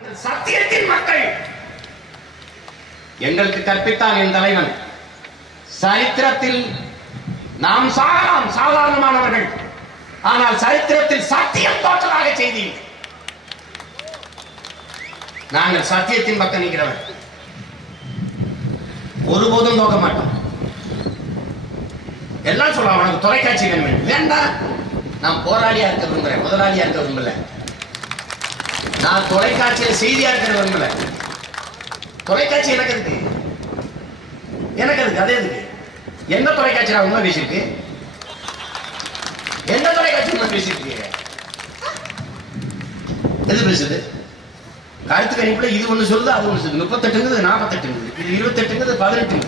சத்தியத்தின் மக்கள் எங்களுக்கு கற்பித்தான் என் தலைவன். சரித்திரத்தில் நாம் சாகலாம், சாதாரணமானவர்கள். ஆனால் சரித்திரத்தில் சத்தியம் தோற்றதாக செய்தி. நாங்கள் சத்தியத்தின் பக்கம் நிற்கிறவன், ஒருபோதும் தோக்க மாட்டோம். எல்லாம் சொல்லலாம், உனக்கு தொலைக்காட்சி வேணும், வேண்டாம். நான் போராளியா இருக்க விரும்புறேன், முதலாளியா இருக்க விரும்பல. நான் தொலைக்காட்சியில செய்தியா இருக்கிற விரும்பல. தொலைக்காட்சி எனக்கு இருக்கு, எனக்கு இருக்கு, அதே இருக்கு. எந்த தொலைக்காட்சியில உண்மை பேசிருக்கு? எந்த தொலைக்காட்சி உண்மை பேசிருக்கு? எது பேசுது? கருத்து கணிப்புல இது ஒண்ணு சொல்லுது, அது ஒண்ணு சொல்லுது. 38 48 இது 28 18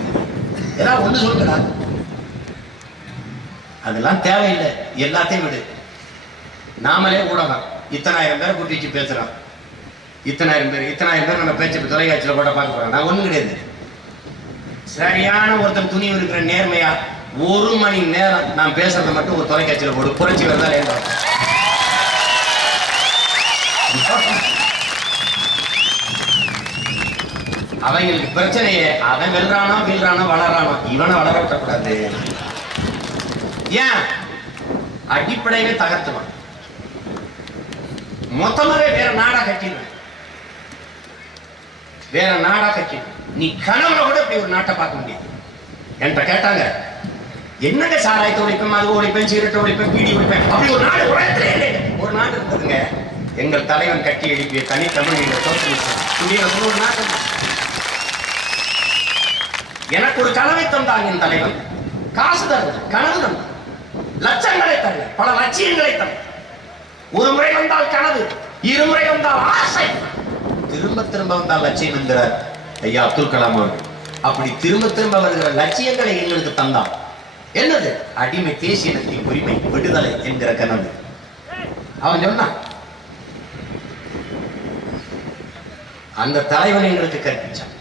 ஏதாவது ஒண்ணு சொல்லுடா. அதெல்லாம் தேவையில்லை, எல்லாத்தையும் விடு. நாமளே ஊடகம் இத்தனாயிரம் பேரை கூட்டிட்டு பேசுறோம். இத்தனாயிரம் பேர் நம்ம பேச்சு தொலைக்காட்சியில கூட பார்க்க போறோம். நான் ஒண்ணும் கிடையாது. சரியான ஒருத்தன் துணிவு இருக்கிற நேர்மையா 1 மணி நேரம் நான் பேசுறத மட்டும் ஒரு தொலைக்காட்சியில போடு, புரட்சி வருதா இல்லையா? அவங்களுக்கு பிரச்சனையே அவன் வெல்றானோ வீழ்றானோ வளரானோ, இவனை வளர விட்டக்கூடாது. ஏன்? அடிப்படையிலே தகர்த்துவான். மொத்தமாவே வேற நாடா கட்டிடுவேன், வேற நாடா கட்டிடுவேன். நீ கனவுல கூட இப்படி ஒரு நாட்டை பார்க்க முடியாது. என்கிட்ட கேட்டாங்க, என்னங்க சாராயத்தை ஒழிப்பேன், மது ஒழிப்பேன், சிகரெட்டை ஒழிப்பேன், பீடி ஒழிப்பேன், அப்படி ஒரு நாடு உலகத்திலே இல்லை. ஒரு நாடு இருக்குதுங்க, எங்கள் தலைவன் கட்டி எழுப்பிய தனி தமிழ் ஒரு நாட்டு. எனக்கு ஒரு கனவை தந்தான் என் தலைவன். காசு தருவது கனவு தந்தான், லட்சங்களை தருவது, பல லட்சியங்களை தருவது. ஒரு முறை வந்தால் கனவு, இருமுறை வந்தால் ஆசை, திரும்ப திரும்ப வந்தால் லட்சியம் என்கிறார் ஐயா அப்துல் கலாம் அவர்கள். அப்படி திரும்ப திரும்ப வருகிற லட்சியங்களை எங்களுக்கு தந்தான். என்னது? அடிமை தேசியத்தின் உரிமை, விடுதலை என்கிற கனவு. அவன் சொன்னான், அந்த தலைவன் எங்களுக்கு கற்பிச்சான்.